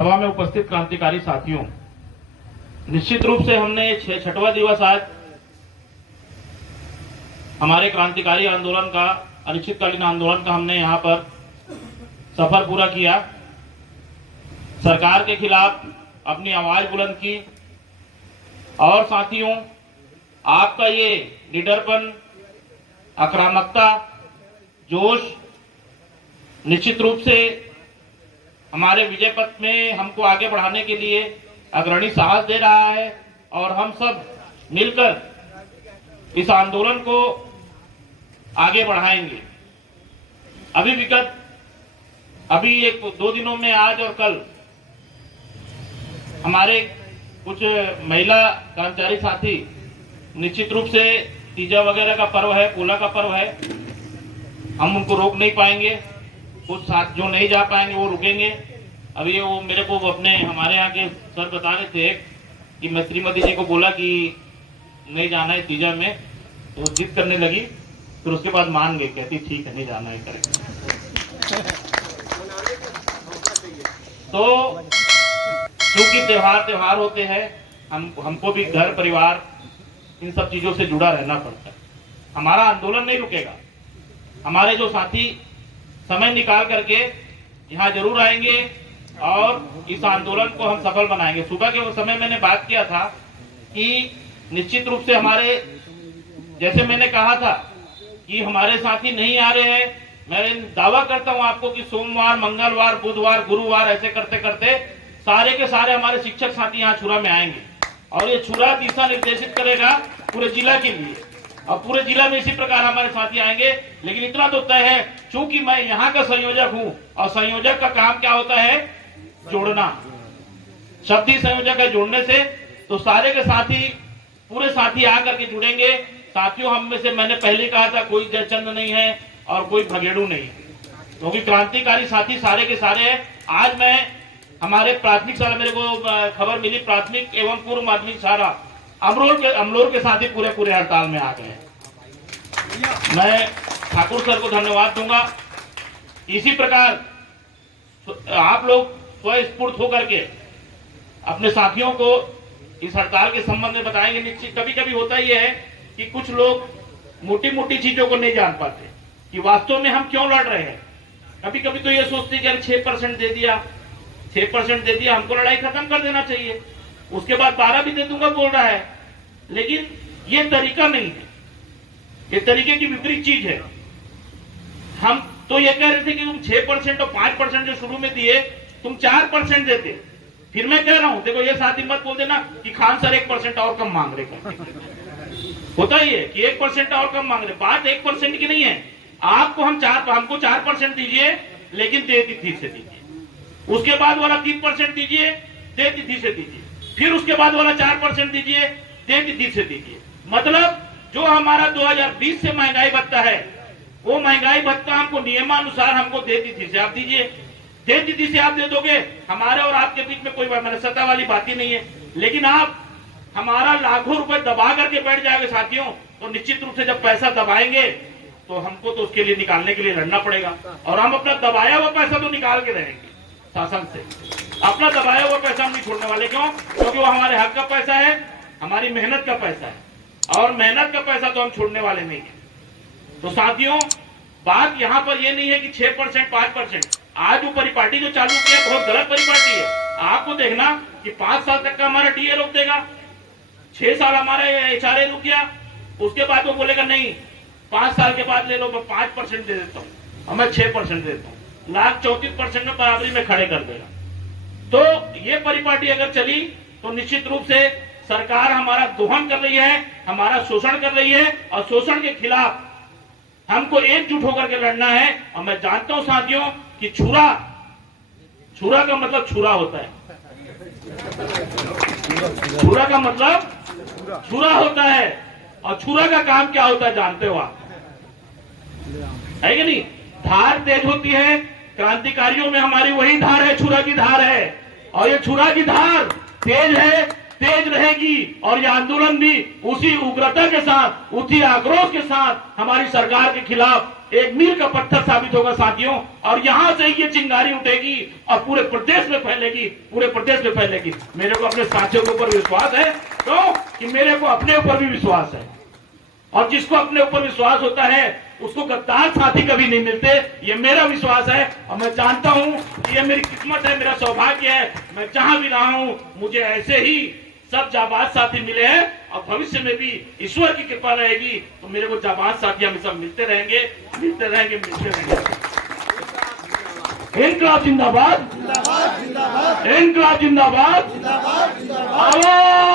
सभा में उपस्थित क्रांतिकारी साथियों, निश्चित रूप से हमने छठवां दिवस आज हमारे क्रांतिकारी आंदोलन का, अनिश्चितकालीन आंदोलन का हमने यहाँ पर सफर पूरा किया। सरकार के खिलाफ अपनी आवाज बुलंद की और साथियों, आपका ये निडरपन, आक्रामकता, जोश निश्चित रूप से हमारे विजय पथ में हमको आगे बढ़ाने के लिए अग्रणी साहस दे रहा है और हम सब मिलकर इस आंदोलन को आगे बढ़ाएंगे। अभी एक दो दिनों में, आज और कल, हमारे कुछ महिला कर्मचारी साथी, निश्चित रूप से तीजा वगैरह का पर्व है, पोला का पर्व है, हम उनको रोक नहीं पाएंगे। कुछ साथ जो नहीं जा पाएंगे वो रुकेंगे। अभी वो मेरे को अपने हमारे यहाँ के सर बता रहे थे कि मैं श्रीमती जी को बोला कि नहीं जाना है तीजा में, तो जिद करने लगी, फिर उसके बाद मान गई, कहती ठीक है नहीं जाना है, करेक्ट। तो क्योंकि त्योहार होते हैं, हमको भी घर परिवार इन सब चीजों से जुड़ा रहना पड़ता है। हमारा आंदोलन नहीं रुकेगा। हमारे जो साथी समय निकाल करके यहाँ जरूर आएंगे और इस आंदोलन को हम सफल बनाएंगे। सुबह के उस समय मैंने बात किया था कि निश्चित रूप से हमारे, जैसे मैंने कहा था कि हमारे साथी नहीं आ रहे हैं, मैं दावा करता हूं आपको कि सोमवार, मंगलवार, बुधवार, गुरुवार ऐसे करते करते सारे के सारे हमारे शिक्षक साथी यहाँ छुरा में आएंगे और ये छुरा दिशा निर्देशित करेगा पूरे जिला के लिए। और पूरे जिला में इसी प्रकार हमारे साथी आएंगे। लेकिन इतना तो तय है, चूंकि मैं यहाँ का संयोजक हूँ और संयोजक का काम क्या होता है? जोड़ना। शब्द ही संयोजक है जोड़ने से। तो सारे के साथी, पूरे साथी आकर के जुड़ेंगे। साथियों, हम में से मैंने पहले कहा था, कोई जयचंद नहीं है और कोई भगेड़ू नहीं है, क्योंकि क्रांतिकारी साथी सारे के सारे हैं। आज मैं हमारे प्राथमिक शाला, मेरे को खबर मिली, प्राथमिक एवं पूर्व माध्यमिक शाला अमलोर के साथी पूरे हड़ताल में आ गए। मैं ठाकुर सर को धन्यवाद दूंगा। इसी प्रकार आप लोग स्वस्फूर्त होकर के अपने साथियों को इस हड़ताल के संबंध में बताएंगे। निश्चित कभी कभी होता ही है कि कुछ लोग मोटी चीजों को नहीं जान पाते कि वास्तव में हम क्यों लड़ रहे हैं। कभी कभी तो ये सोचते कि 6% दे दिया, 6% दे दिया, हमको लड़ाई खत्म कर देना चाहिए, उसके बाद 12 भी दे दूंगा बोल रहा है। लेकिन ये तरीका नहीं है, ये तरीके की विपरीत चीज है। हम तो ये कह रहे थे कि तुम 6% और 5% जो शुरू में दिए, तुम 4% देते। फिर मैं कह रहा हूं, देखो ये साथी मत बोल देना कि खान सर 1% और कम मांग रहे। होता ही है कि 1% और कम मांग रहे। बात 1% की नहीं है। आपको हमको 4% दीजिए, लेकिन दे तिथि से दीजिए। उसके बाद वाला 3% दीजिए, दे तिथि से दीजिए। फिर उसके बाद वाला 4% दीजिए, दे तिथि से दीजिए। मतलब जो हमारा 2020 से महंगाई भत्ता है, वो महंगाई भत्ता हमको नियमानुसार हमको दे तिथि से आप दीजिए। दे तिथि से आप दे दोगे, हमारे और आपके बीच में कोई मनस्ता वाली बात ही नहीं है। लेकिन आप हमारा लाखों रुपए दबा करके बैठ जाएंगे साथियों, तो निश्चित रूप से जब पैसा दबाएंगे तो हमको तो उसके लिए निकालने के लिए लड़ना पड़ेगा। और हम अपना दबाया हुआ पैसा तो निकाल के रहेंगे शासन से। अपना दबाया हुआ पैसा हम नहीं छोड़ने वाले। क्यों? क्योंकि वो हमारे हक का पैसा है, हमारी मेहनत का पैसा है, और मेहनत का पैसा तो हम छोड़ने वाले नहीं है। तो साथियों, बात यहाँ पर ये नहीं है कि 6%, 5%। आज वो परिपाटी जो चालू किया, बहुत गलत परिपाटी है। आपको देखना कि 5 साल तक का हमारा डीए रोक देगा, 6 साल हमारा HRA रुक गया, उसके बाद वो बोलेगा नहीं 5 साल के बाद ले लो, मैं 5% दे देता हूँ और मैं 6% देता हूँ। 34% में बराबरी में खड़े कर देगा। तो ये परिपाटी अगर चली तो निश्चित रूप से सरकार हमारा दोहन कर रही है, हमारा शोषण कर रही है, और शोषण के खिलाफ हमको एकजुट होकर के लड़ना है। और मैं जानता हूं साथियों कि छुरा का मतलब छुरा होता है। छुरा का मतलब छुरा होता है, और छुरा का काम क्या होता है जानते हो आप, है कि नहीं? धार तेज होती है। क्रांतिकारियों में हमारी वही धार है, छुरा की धार है। और ये छुरा की धार तेज है, तेज रहेगी। और ये आंदोलन भी उसी उग्रता के साथ, उसी आक्रोश के साथ हमारी सरकार के खिलाफ एक मील का पत्थर साबित होगा साथियों। और यहां से ये चिंगारी उठेगी और पूरे प्रदेश में फैलेगी, पूरे प्रदेश में फैलेगी। मेरे को अपने साथियों के ऊपर विश्वास है, तो कि मेरे को अपने ऊपर भी विश्वास है। और जिसको अपने ऊपर विश्वास होता है उसको गद्दार साथी कभी नहीं मिलते, ये मेरा विश्वास है। और मैं जानता हूं कि ये मेरी किस्मत है, मेरा सौभाग्य है। मैं जहां भी रहा हूं मुझे ऐसे ही सब जाबाज साथी मिले हैं और भविष्य में भी ईश्वर की कृपा रहेगी तो मेरे को जाबाज साथी हमेशा मिलते रहेंगे, मिलते रहेंगे, मिलते रहेंगे। इनकलाब जिंदाबाद, इनकलाब जिंदाबाद, आवाज